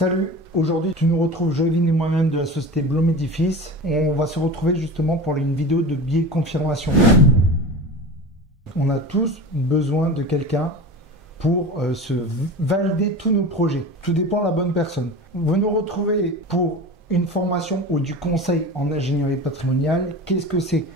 Salut, aujourd'hui tu nous retrouves Joeline et moi-même de la société Bloom Edifice et on va se retrouver justement pour une vidéo de biais de confirmation. On a tous besoin de quelqu'un pour se valider tous nos projets. Tout dépend de la bonne personne. Vous nous retrouvez pour une formation ou du conseil en ingénierie patrimoniale. Qu'est-ce que c'est?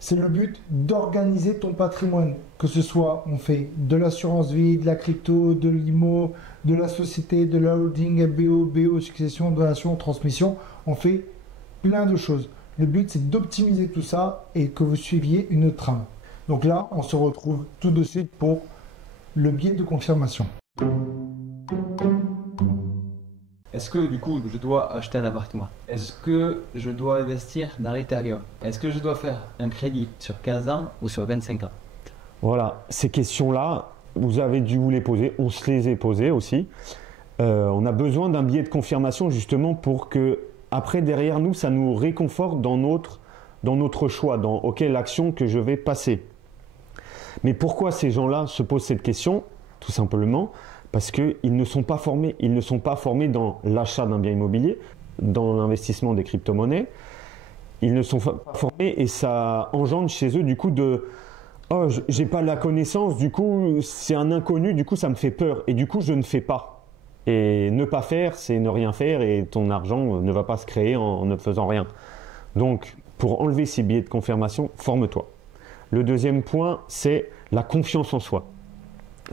C'est le but d'organiser ton patrimoine. Que ce soit, on fait de l'assurance vie, de la crypto, de l'IMO, de la société, de la holding, LBO, BO, succession, donation, transmission. On fait plein de choses. Le but, c'est d'optimiser tout ça et que vous suiviez une trame. Donc là, on se retrouve tout de suite pour le biais de confirmation. Est-ce que du coup je dois acheter un appartement? Est-ce que je dois investir dans l'intérieur? Est-ce que je dois faire un crédit sur 15 ans ou sur 25 ans? Voilà, ces questions-là, vous avez dû vous les poser, on se les est posées aussi. On a besoin d'un biais de confirmation justement pour que, après derrière nous, ça nous réconforte dans notre choix, dans l'action que je vais passer. Mais pourquoi ces gens-là se posent cette question? Tout simplement parce qu'ils ne sont pas formés. Ils ne sont pas formés dans l'achat d'un bien immobilier, dans l'investissement des crypto-monnaies. Ils ne sont pas formés et ça engendre chez eux du coup de « Oh, j'ai pas la connaissance, du coup c'est un inconnu, du coup ça me fait peur et du coup je ne fais pas ». Et ne pas faire, c'est ne rien faire et ton argent ne va pas se créer en ne faisant rien. Donc pour enlever ces biais de confirmation, forme-toi. Le deuxième point, c'est la confiance en soi.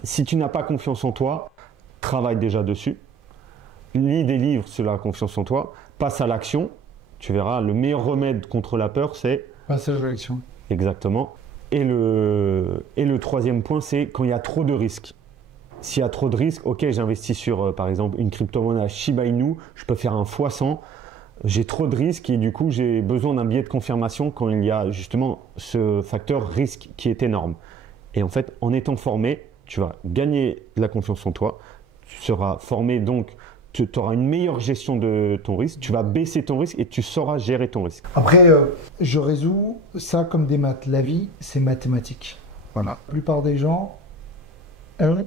Si tu n'as pas confiance en toi, travaille déjà dessus. Lis des livres sur la confiance en toi. Passe à l'action. Tu verras, le meilleur remède contre la peur, c'est… Passage à l'action. Exactement. Et le troisième point, c'est quand il y a trop de risques. S'il y a trop de risques, ok, j'investis sur, par exemple, une crypto-monnaie Shiba Inu, je peux faire un x100. J'ai trop de risques et du coup, j'ai besoin d'un biais de confirmation quand il y a justement ce facteur risque qui est énorme. Et en fait, en étant formé, tu vas gagner de la confiance en toi, tu seras formé donc, tu auras une meilleure gestion de ton risque, tu vas baisser ton risque et tu sauras gérer ton risque. Après, je résous ça comme des maths. La vie, c'est mathématique. Voilà. La plupart des gens ont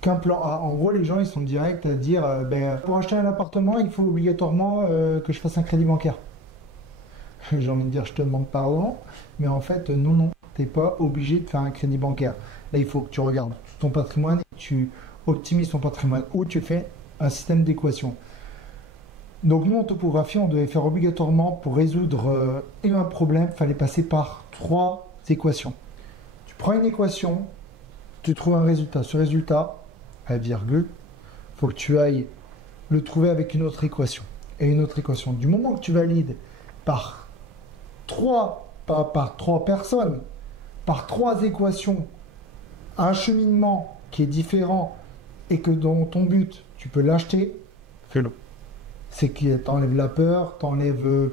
qu'un plan A. En gros, les gens, ils sont directs à dire pour acheter un appartement, il faut obligatoirement que je fasse un crédit bancaire. J'ai envie de dire, je te demande pardon, mais en fait, non, tu n'es pas obligé de faire un crédit bancaire. Là, il faut que tu regardes ton patrimoine, tu optimises ton patrimoine ou tu fais un système d'équation. Donc nous, en topographie, on devait faire obligatoirement, pour résoudre un problème, il fallait passer par 3 équations. Tu prends une équation, tu trouves un résultat. Ce résultat, à virgule, il faut que tu ailles le trouver avec une autre équation. Et une autre équation. Du moment que tu valides par 3 personnes, par 3 équations, un cheminement qui est différent et que dans ton but, tu peux l'acheter, fais-le. C'est que t'enlèves la peur, t'enlèves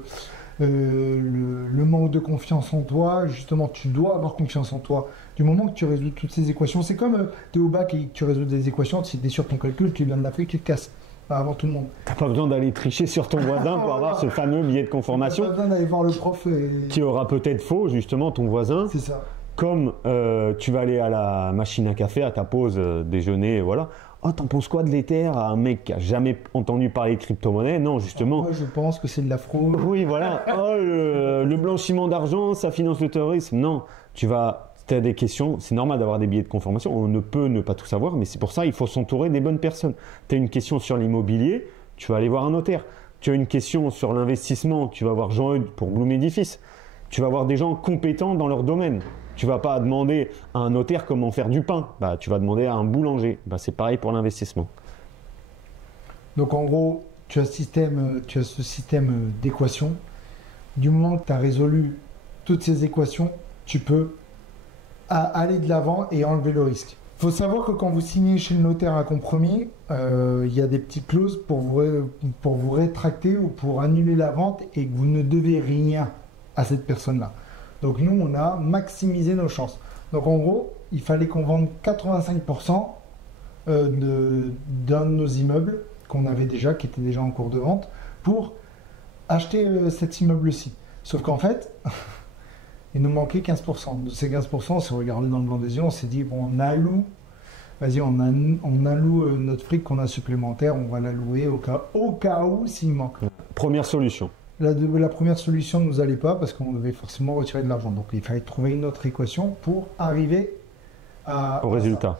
le manque de confiance en toi. Justement, tu dois avoir confiance en toi. Du moment que tu résous toutes ces équations, c'est comme tu es au bac et que tu résous des équations, si tu es sur ton calcul, tu viens de la feuille, tu te casses. Avant tout le monde. Tu n'as pas besoin d'aller tricher sur ton voisin pour avoir ce fameux billet de confirmation. Tu n'as pas besoin d'aller voir le prof. Qui aura peut-être faux, justement, ton voisin. C'est ça. Comme tu vas aller à la machine à café, à ta pause déjeuner, voilà. Oh, t'en penses quoi de l'Ether à un mec qui a jamais entendu parler de crypto-monnaie? Non, justement. Moi, je pense que c'est de la fraude. Oui, voilà. Oh, le blanchiment d'argent, ça finance le terrorisme. Non, tu as des questions. C'est normal d'avoir des billets de confirmation. On ne peut ne pas tout savoir, mais c'est pour ça il faut s'entourer des bonnes personnes. Tu as une question sur l'immobilier, tu vas aller voir un notaire. Tu as une question sur l'investissement, tu vas voir Jean-Eudes pour Bloom Edifice. Tu vas voir des gens compétents dans leur domaine. Tu ne vas pas demander à un notaire comment faire du pain. Tu vas demander à un boulanger. C'est pareil pour l'investissement. Donc en gros, tu as ce système d'équations. Du moment que tu as résolu toutes ces équations, tu peux aller de l'avant et enlever le risque. Il faut savoir que quand vous signez chez le notaire un compromis, il y a des petites clauses pour vous rétracter ou pour annuler la vente et que vous ne devez rien à cette personne-là. Donc nous, on a maximisé nos chances. Donc en gros, il fallait qu'on vende 85% d'un de nos immeubles qu'on avait déjà, qui était déjà en cours de vente, pour acheter cet immeuble-ci. Sauf qu'en fait, il nous manquait 15%. De ces 15%, si on regardait dans le blanc des yeux, on s'est dit, bon, on alloue vas-y, on alloue notre fric qu'on a supplémentaire, on va l'allouer au cas où s'il manque. Première solution. La première solution ne nous allait pas parce qu'on devait forcément retirer de l'argent. Donc il fallait trouver une autre équation pour arriver Au résultat.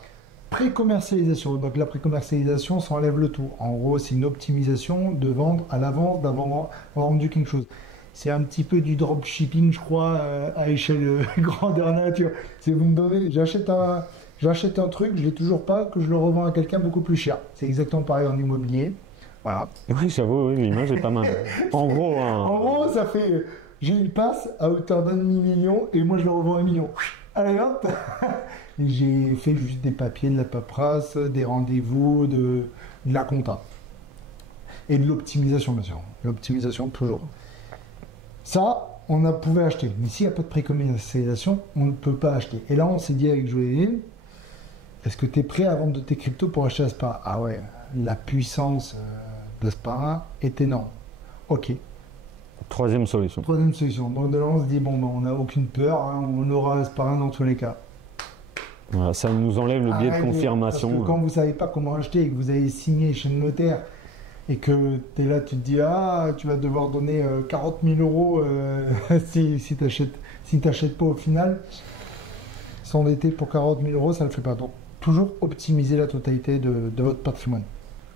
Pré-commercialisation. Donc la pré-commercialisation, ça enlève le tout. En gros, c'est une optimisation de vendre à l'avance d'avoir vendu quelque chose. C'est un petit peu du dropshipping, je crois, à échelle grandeur nature. Si vous me donnez, j'achète un truc, je l'ai toujours pas, que je le revends à quelqu'un beaucoup plus cher. C'est exactement pareil en immobilier. Voilà. Oui, j'avoue, oui, l'image est pas mal. En gros, En gros, ça fait, j'ai une passe à hauteur d'un demi-million et moi je le revends à 1 million. Allez hop. Et j'ai fait juste des papiers, de la paperasse, des rendez-vous, de la compta. Et de l'optimisation, bien sûr. L'optimisation, toujours. Ça, pouvait acheter. Mais s'il n'y a pas de pré-commercialisation, on ne peut pas acheter. Et là, on s'est dit avec Joël, est-ce que tu es prêt à vendre de tes cryptos pour acheter Aspara? Ah ouais, la puissance d'Aspara est énorme. Ok. troisième solution. Troisième solution. Donc de là, on se dit, bon, ben, on n'a aucune peur, hein, on aura Aspara dans tous les cas. Voilà, ça nous enlève le biais de confirmation. Parce que quand vous ne savez pas comment acheter et que vous avez signé chez le notaire et que tu es là, tu te dis, ah, tu vas devoir donner 40 000 euros si tu n'achètes pas au final, s'endetter pour 40 000 euros, ça ne le fait pas. Donc, toujours optimiser la totalité de votre patrimoine.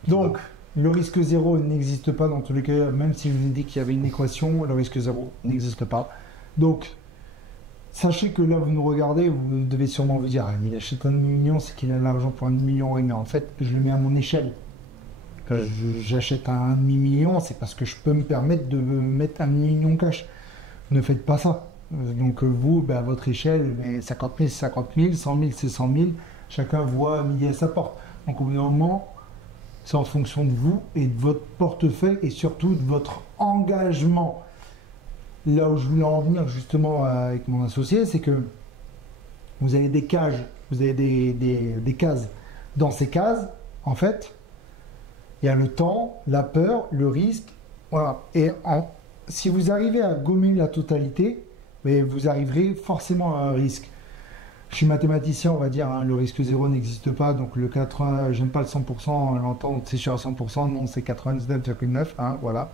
Donc, le risque zéro n'existe pas dans tous les cas, même si je vous ai dit qu'il y avait une équation, le risque zéro n'existe pas. Donc, sachez que là, vous nous regardez, vous devez sûrement vous dire, ah, il achète un demi-million, c'est qu'il a l'argent pour un demi-million. Oui, mais en fait, je le mets à mon échelle. J'achète un demi-million, c'est parce que je peux me permettre de mettre un demi-million cash. Ne faites pas ça. Donc vous, à votre échelle, 50 000, c'est 50 000, 100 000, c'est 100 000. Chacun voit midi à sa porte. Donc au bout d'un moment, c'est en fonction de vous et de votre portefeuille et surtout de votre engagement. Là où je voulais en venir justement avec mon associé, c'est que vous avez des cages, vous avez des cases. Dans ces cases, en fait, il y a le temps, la peur, le risque. Voilà. Et si vous arrivez à gommer la totalité, vous arriverez forcément à un risque. Je suis mathématicien, on va dire, hein, le risque zéro n'existe pas. Donc le 80, j'aime pas le 100%, on l'entend, c'est sûr à 100%, non, c'est 99,9, hein, voilà.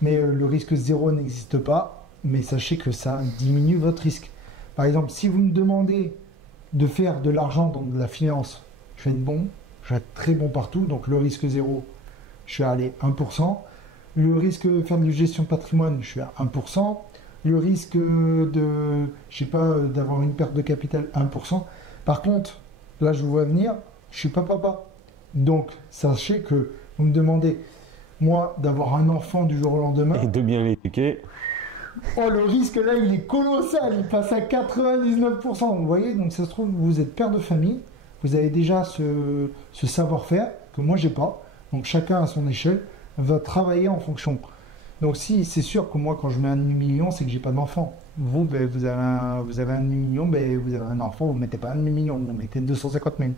Mais le risque zéro n'existe pas, mais sachez que ça diminue votre risque. Par exemple, si vous me demandez de faire de l'argent dans de la finance, je vais être bon, je vais être très bon partout, donc le risque zéro, je suis allé 1%. Le risque de faire de gestion de patrimoine, je suis à 1%. Le risque de, je sais pas, d'avoir une perte de capital, 1%. Par contre, là, je vous vois venir, je suis pas papa. Donc, sachez que vous me demandez, moi, d'avoir un enfant du jour au lendemain. Et de bien l'éduquer. Oh, le risque là, il est colossal. Il passe à 99%. Vous voyez, donc ça se trouve, vous êtes père de famille. Vous avez déjà ce savoir-faire que moi, j'ai pas. Donc, chacun à son échelle va travailler en fonction. Donc si c'est sûr que moi quand je mets un demi-million, c'est que j'ai pas d'enfant. Vous, vous avez un demi-million, vous avez un enfant, vous ne mettez pas un demi-million, vous mettez 250 000.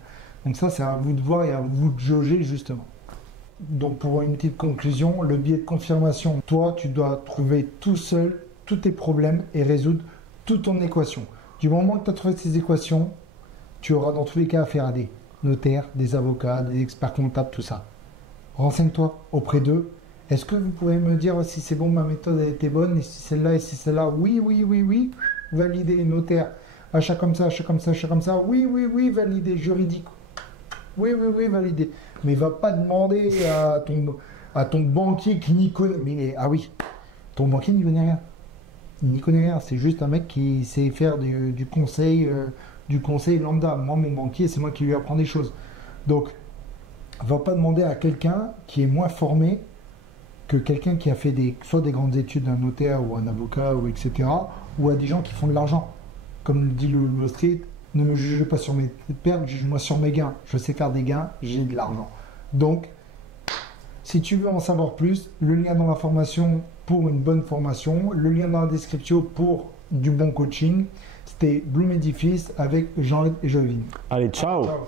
Donc ça, c'est à vous de voir et à vous de jauger justement. Donc pour une petite conclusion, le biais de confirmation, toi, tu dois trouver tout seul tous tes problèmes et résoudre toute ton équation. Du moment que tu as trouvé ces équations, tu auras dans tous les cas affaire à des notaires, des avocats, des experts comptables, tout ça. Renseigne-toi auprès d'eux. Est-ce que vous pouvez me dire si c'est bon, ma méthode a été bonne, et si celle-là, et si celle-là, oui, validé, notaire, achat comme ça, achat comme ça, achat comme ça, oui, validé, juridique, oui, validé. Mais va pas demander à ton banquier qui n'y connaît, ton banquier n'y connaît rien. Il n'y connaît rien, c'est juste un mec qui sait faire du conseil lambda. Moi, mon banquier, c'est moi qui lui apprends des choses. Donc, va pas demander à quelqu'un qui est moins formé que quelqu'un qui a fait soit des grandes études, un notaire ou un avocat, ou etc., ou à des gens qui font de l'argent. Comme le dit le Wall Street, ne me jugez pas sur mes pertes, juge-moi sur mes gains. Je sais faire des gains, j'ai de l'argent. Donc, si tu veux en savoir plus, le lien dans la formation pour une bonne formation, le lien dans la description pour du bon coaching. C'était Bloom Edifice avec Jean et Jovine. Allez, ciao. Ciao.